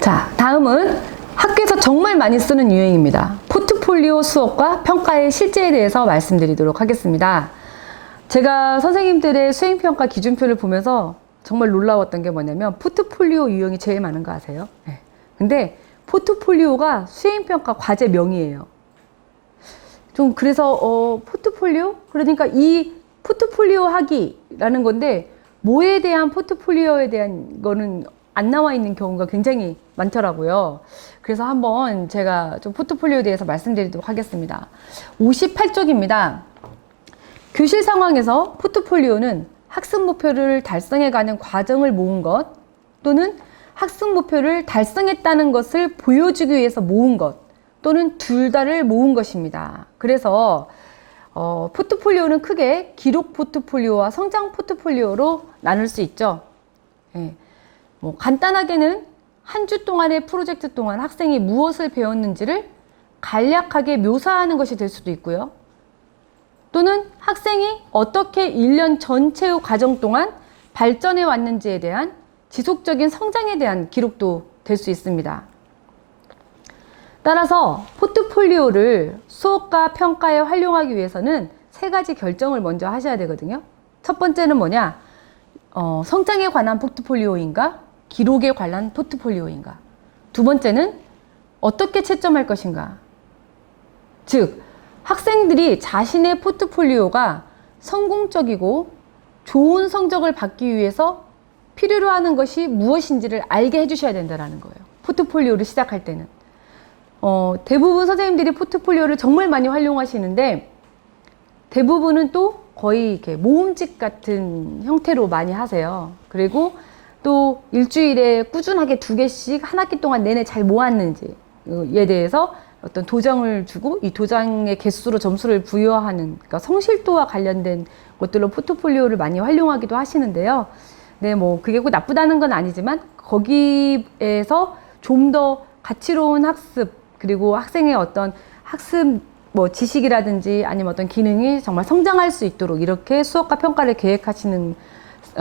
자, 다음은 학교에서 정말 많이 쓰는 유형입니다. 포트폴리오 수업과 평가의 실제에 대해서 말씀드리도록 하겠습니다. 제가 선생님들의 수행평가 기준표를 보면서 정말 놀라웠던 게 뭐냐면 포트폴리오 유형이 제일 많은 거 아세요? 네. 근데 포트폴리오가 수행평가 과제명이에요. 좀 그래서 포트폴리오? 그러니까 이 포트폴리오 하기라는 건데 뭐에 대한 포트폴리오에 대한 거는 안 나와 있는 경우가 굉장히 많더라고요. 그래서 한번 제가 좀 포트폴리오에 대해서 말씀드리도록 하겠습니다. 58쪽입니다. 교실 상황에서 포트폴리오는 학습 목표를 달성해가는 과정을 모은 것 또는 학습 목표를 달성했다는 것을 보여주기 위해서 모은 것 또는 둘 다를 모은 것입니다. 그래서 포트폴리오는 크게 기록 포트폴리오와 성장 포트폴리오로 나눌 수 있죠. 예. 뭐 간단하게는 한 주 동안의 프로젝트 동안 학생이 무엇을 배웠는지를 간략하게 묘사하는 것이 될 수도 있고요. 또는 학생이 어떻게 1년 전체의 과정 동안 발전해 왔는지에 대한 지속적인 성장에 대한 기록도 될 수 있습니다. 따라서 포트폴리오를 수업과 평가에 활용하기 위해서는 세 가지 결정을 먼저 하셔야 되거든요. 첫 번째는 뭐냐? 성장에 관한 포트폴리오인가? 기록에 관한 포트폴리오인가? 두 번째는 어떻게 채점할 것인가? 즉, 학생들이 자신의 포트폴리오가 성공적이고 좋은 성적을 받기 위해서 필요로 하는 것이 무엇인지를 알게 해주셔야 된다는 거예요. 포트폴리오를 시작할 때는. 대부분 선생님들이 포트폴리오를 정말 많이 활용하시는데 대부분은 또 거의 이렇게 모음집 같은 형태로 많이 하세요. 그리고 또 일주일에 꾸준하게 2개씩 한 학기 동안 내내 잘 모았는지에 대해서 어떤 도장을 주고 이 도장의 개수로 점수를 부여하는, 그러니까 성실도와 관련된 것들로 포트폴리오를 많이 활용하기도 하시는데요. 네, 뭐 그게 꼭 나쁘다는 건 아니지만 거기에서 좀 더 가치로운 학습 그리고 학생의 어떤 학습 뭐 지식이라든지 아니면 어떤 기능이 정말 성장할 수 있도록 이렇게 수업과 평가를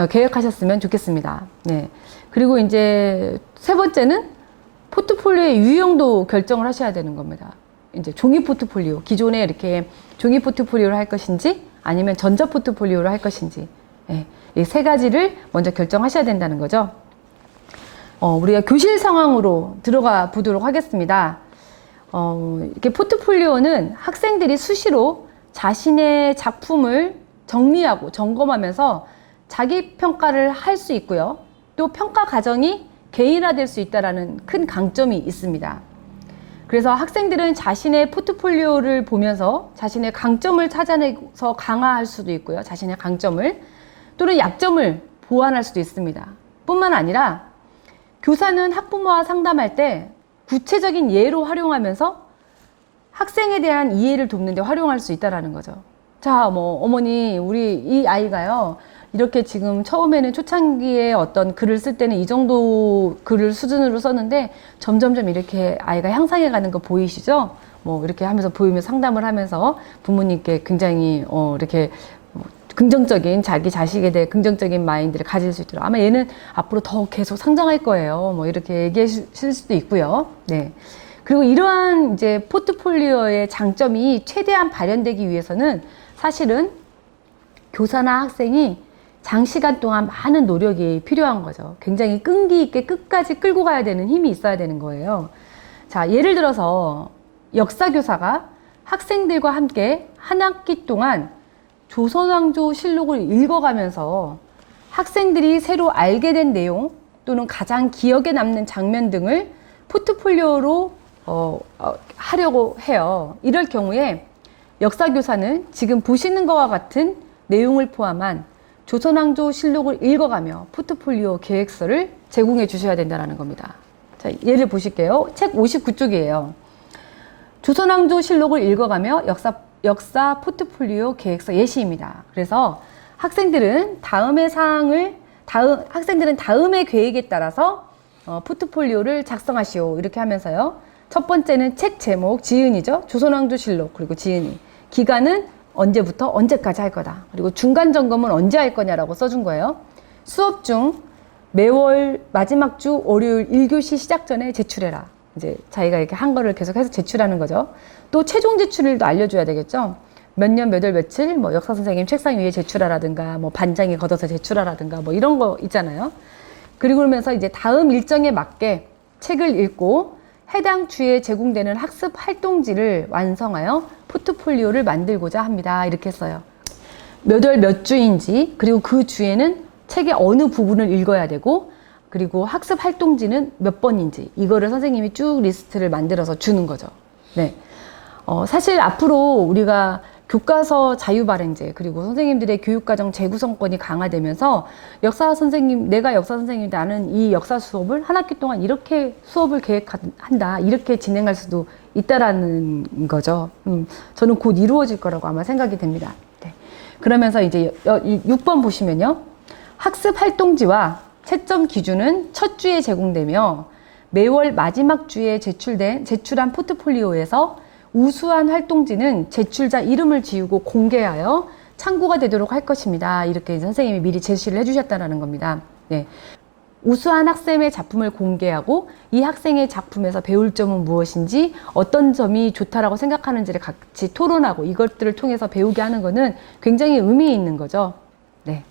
계획하셨으면 좋겠습니다. 네. 그리고 이제 세 번째는 포트폴리오의 유형도 결정을 하셔야 되는 겁니다. 이제 종이 포트폴리오, 기존에 이렇게 종이 포트폴리오를 할 것인지 아니면 전자 포트폴리오를 할 것인지, 네. 이 세 가지를 먼저 결정하셔야 된다는 거죠. 우리가 교실 상황으로 들어가 보도록 하겠습니다. 이렇게 포트폴리오는 학생들이 수시로 자신의 작품을 정리하고 점검하면서 자기 평가를 할 수 있고요. 또 평가 과정이 개인화될 수 있다는 큰 강점이 있습니다. 그래서 학생들은 자신의 포트폴리오를 보면서 자신의 강점을 찾아내서 강화할 수도 있고요. 자신의 강점을 또는 약점을 보완할 수도 있습니다. 뿐만 아니라 교사는 학부모와 상담할 때 구체적인 예로 활용하면서 학생에 대한 이해를 돕는 데 활용할 수 있다는 거죠. 자, 뭐 어머니, 우리 이 아이가요. 이렇게 지금 처음에는 초창기에 어떤 글을 쓸 때는 이 정도 글을 수준으로 썼는데 점점점 이렇게 아이가 향상해 가는 거 보이시죠? 뭐 이렇게 하면서 보이며 상담을 하면서 부모님께 굉장히 이렇게 긍정적인 자기 자식에 대해 긍정적인 마인드를 가질 수 있도록 아마 얘는 앞으로 더 계속 성장할 거예요. 뭐 이렇게 얘기하실 수도 있고요. 네. 그리고 이러한 이제 포트폴리오의 장점이 최대한 발현되기 위해서는 사실은 교사나 학생이 장시간 동안 많은 노력이 필요한 거죠. 굉장히 끈기 있게 끝까지 끌고 가야 되는 힘이 있어야 되는 거예요. 자, 예를 들어서 역사교사가 학생들과 함께 한 학기 동안 조선왕조 실록을 읽어가면서 학생들이 새로 알게 된 내용 또는 가장 기억에 남는 장면 등을 포트폴리오로 하려고 해요. 이럴 경우에 역사교사는 지금 보시는 것과 같은 내용을 포함한 조선왕조 실록을 읽어가며 포트폴리오 계획서를 제공해 주셔야 된다는 겁니다. 자, 예를 보실게요. 책 59쪽이에요. 조선왕조 실록을 읽어가며 역사 포트폴리오 계획서 예시입니다. 그래서 학생들은 다음의 계획에 따라서 포트폴리오를 작성하시오. 이렇게 하면서요. 첫 번째는 책 제목, 지은이죠. 조선왕조 실록, 그리고 지은이. 기간은 언제부터 언제까지 할 거다. 그리고 중간 점검은 언제 할 거냐라고 써준 거예요. 수업 중 매월 마지막 주 월요일 1교시 시작 전에 제출해라. 이제 자기가 이렇게 한 거를 계속해서 제출하는 거죠. 또 최종 제출일도 알려줘야 되겠죠. 몇 년 몇 월 며칠 뭐 역사 선생님 책상 위에 제출하라든가 뭐 반장에 걷어서 제출하라든가 뭐 이런 거 있잖아요. 그리고 그러면서 이제 다음 일정에 맞게 책을 읽고 해당 주에 제공되는 학습 활동지를 완성하여 포트폴리오를 만들고자 합니다. 이렇게 써요. 몇 월 몇 주인지, 그리고 그 주에는 책의 어느 부분을 읽어야 되고, 그리고 학습 활동지는 몇 번인지, 이거를 선생님이 쭉 리스트를 만들어서 주는 거죠. 네. 사실 앞으로 우리가 교과서 자유발행제, 그리고 선생님들의 교육과정 재구성권이 강화되면서 역사 선생님, 내가 역사 선생님인데 나는 이 역사 수업을 한 학기 동안 이렇게 수업을 계획한다, 이렇게 진행할 수도 있다라는 거죠. 저는 곧 이루어질 거라고 아마 생각이 됩니다. 네. 그러면서 이제 6번 보시면요. 학습 활동지와 채점 기준은 첫 주에 제공되며 매월 마지막 주에 제출한 포트폴리오에서 우수한 활동지는 제출자 이름을 지우고 공개하여 참고가 되도록 할 것입니다. 이렇게 선생님이 미리 제시를 해주셨다는 겁니다. 네. 우수한 학생의 작품을 공개하고 이 학생의 작품에서 배울 점은 무엇인지, 어떤 점이 좋다라고 생각하는지를 같이 토론하고 이것들을 통해서 배우게 하는 것은 굉장히 의미 있는 거죠. 네.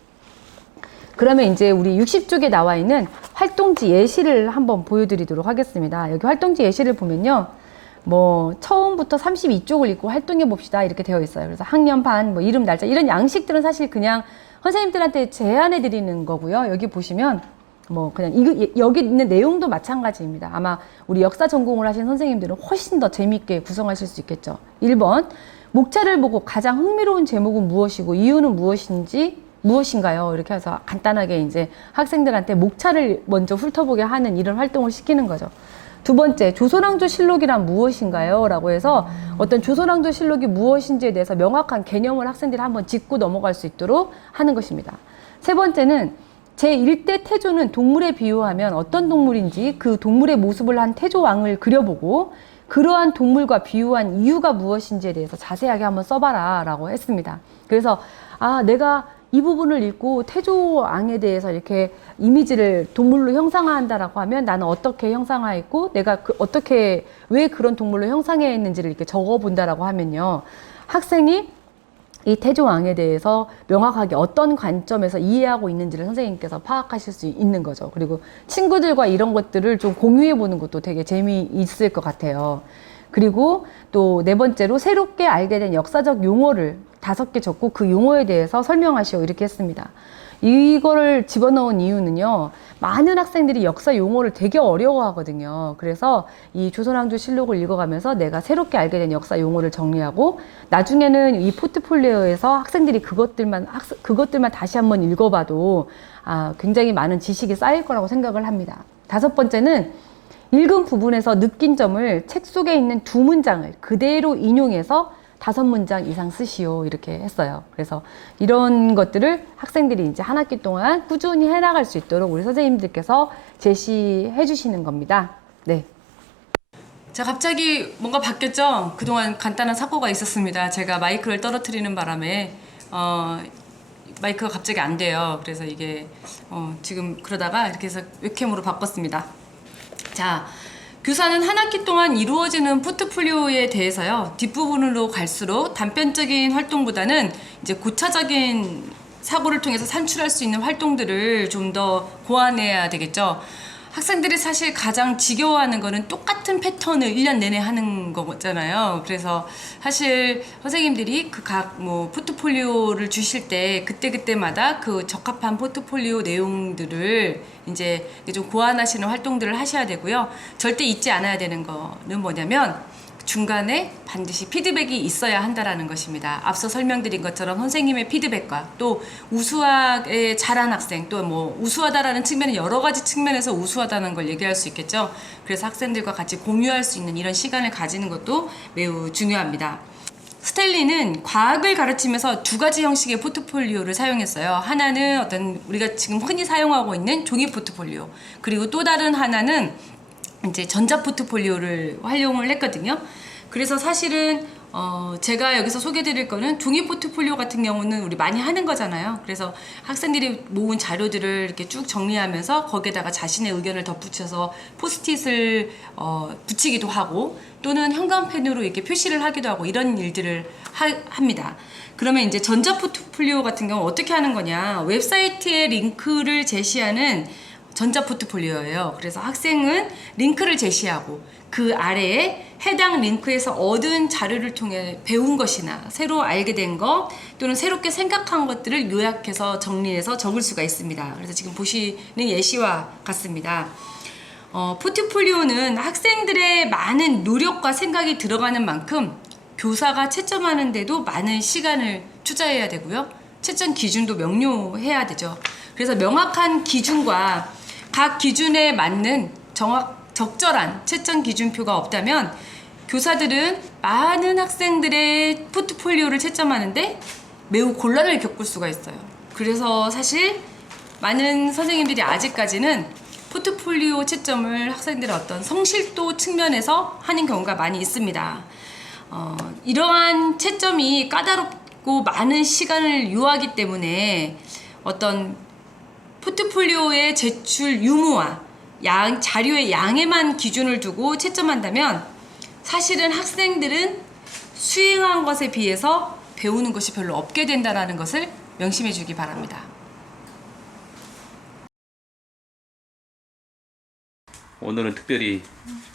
그러면 이제 우리 60쪽에 나와 있는 활동지 예시를 한번 보여드리도록 하겠습니다. 여기 활동지 예시를 보면요. 뭐 처음부터 32쪽을 읽고 활동해 봅시다 이렇게 되어 있어요. 그래서 학년, 반, 뭐 이름, 날짜 이런 양식들은 사실 그냥 선생님들한테 제안해 드리는 거고요. 여기 보시면 뭐 그냥 여기 있는 내용도 마찬가지입니다. 아마 우리 역사 전공을 하신 선생님들은 훨씬 더 재미있게 구성하실 수 있겠죠. 1번 목차를 보고 가장 흥미로운 제목은 무엇이고 이유는 무엇인가요? 이렇게 해서 간단하게 이제 학생들한테 목차를 먼저 훑어보게 하는 이런 활동을 시키는 거죠. 두 번째, 조선왕조실록이란 무엇인가요? 라고 해서 어떤 조선왕조실록이 무엇인지에 대해서 명확한 개념을 학생들이 한번 짚고 넘어갈 수 있도록 하는 것입니다. 세 번째는 제1대 태조는 동물에 비유하면 어떤 동물인지 그 동물의 모습을 한 태조왕을 그려보고 그러한 동물과 비유한 이유가 무엇인지에 대해서 자세하게 한번 써봐라 라고 했습니다. 그래서 내가 이 부분을 읽고 태조왕에 대해서 이렇게 이미지를 동물로 형상화한다라고 하면 나는 어떻게 형상화했고 내가 어떻게 왜 그런 동물로 형상했는지를 이렇게 적어본다라고 하면요. 학생이 이 태조왕에 대해서 명확하게 어떤 관점에서 이해하고 있는지를 선생님께서 파악하실 수 있는 거죠. 그리고 친구들과 이런 것들을 좀 공유해 보는 것도 되게 재미있을 것 같아요. 그리고 또 네 번째로 새롭게 알게 된 역사적 용어를 5개 적고 그 용어에 대해서 설명하시오 이렇게 했습니다. 이거를 집어넣은 이유는요. 많은 학생들이 역사 용어를 되게 어려워하거든요. 그래서 이 조선왕조실록을 읽어가면서 내가 새롭게 알게 된 역사 용어를 정리하고 나중에는 이 포트폴리오에서 학생들이 그것들만 다시 한번 읽어봐도 굉장히 많은 지식이 쌓일 거라고 생각을 합니다. 5번째는 읽은 부분에서 느낀 점을 책 속에 있는 2문장을 그대로 인용해서 5문장 이상 쓰시오 이렇게 했어요. 그래서 이런 것들을 학생들이 이제 한 학기 동안 꾸준히 해나갈 수 있도록 우리 선생님들께서 제시해 주시는 겁니다. 네. 자, 갑자기 뭔가 바뀌었죠? 그동안 간단한 사고가 있었습니다. 제가 마이크를 떨어뜨리는 바람에 마이크가 갑자기 안 돼요. 그래서 이게 지금 그러다가 이렇게 해서 웹캠으로 바꿨습니다. 자, 교사는 한 학기 동안 이루어지는 포트폴리오에 대해서요. 뒷부분으로 갈수록 단편적인 활동보다는 이제 고차적인 사고를 통해서 산출할 수 있는 활동들을 좀 더 고안해야 되겠죠. 학생들이 사실 가장 지겨워하는 거는 똑같은 패턴을 1년 내내 하는 거잖아요. 그래서 사실 선생님들이 그 각 포트폴리오를 주실 때 그때그때마다 그 적합한 포트폴리오 내용들을 이제 좀 고안하시는 활동들을 하셔야 되고요. 절대 잊지 않아야 되는 거는 뭐냐면 중간에 반드시 피드백이 있어야 한다라는 것입니다. 앞서 설명드린 것처럼 선생님의 피드백과 또 우수하게 잘한 학생, 또 우수하다라는 측면은 여러 가지 측면에서 우수하다는 걸 얘기할 수 있겠죠. 그래서 학생들과 같이 공유할 수 있는 이런 시간을 가지는 것도 매우 중요합니다. 스탠리는 과학을 가르치면서 2가지 형식의 포트폴리오를 사용했어요. 하나는 어떤 우리가 지금 흔히 사용하고 있는 종이 포트폴리오, 그리고 또 다른 하나는 이제 전자 포트폴리오를 활용을 했거든요. 그래서 사실은 제가 여기서 소개드릴 거는 종이 포트폴리오 같은 경우는 우리 많이 하는 거잖아요. 그래서 학생들이 모은 자료들을 이렇게 쭉 정리하면서 거기에다가 자신의 의견을 덧붙여서 포스트잇을 붙이기도 하고 또는 형광펜으로 이렇게 표시를 하기도 하고 이런 일들을 합니다. 그러면 이제 전자 포트폴리오 같은 경우 어떻게 하는 거냐? 웹사이트에 링크를 제시하는 전자 포트폴리오예요. 그래서 학생은 링크를 제시하고 그 아래에 해당 링크에서 얻은 자료를 통해 배운 것이나 새로 알게 된 것 또는 새롭게 생각한 것들을 요약해서 정리해서 적을 수가 있습니다. 그래서 지금 보시는 예시와 같습니다. 포트폴리오는 학생들의 많은 노력과 생각이 들어가는 만큼 교사가 채점하는데도 많은 시간을 투자해야 되고요. 채점 기준도 명료해야 되죠. 그래서 명확한 기준과 각 기준에 맞는 적절한 채점 기준표가 없다면 교사들은 많은 학생들의 포트폴리오를 채점하는데 매우 곤란을 겪을 수가 있어요. 그래서 사실 많은 선생님들이 아직까지는 포트폴리오 채점을 학생들의 어떤 성실도 측면에서 하는 경우가 많이 있습니다. 이러한 채점이 까다롭고 많은 시간을 요하기 때문에 어떤 포트폴리오의 제출 유무와 자료의 양에만 기준을 두고 채점한다면 사실은 학생들은 수행한 것에 비해서 배우는 것이 별로 없게 된다는 것을 명심해 주기 바랍니다. 오늘은 특별히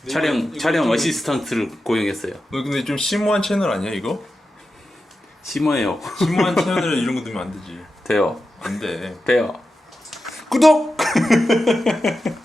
촬영 어시스턴트를 고용했어요. 근데 좀 심오한 채널 아니야 이거? 심어요. 심오한 채널에 이런 거 넣으면 안 되지. 돼요. 안 돼. 돼요. 구독!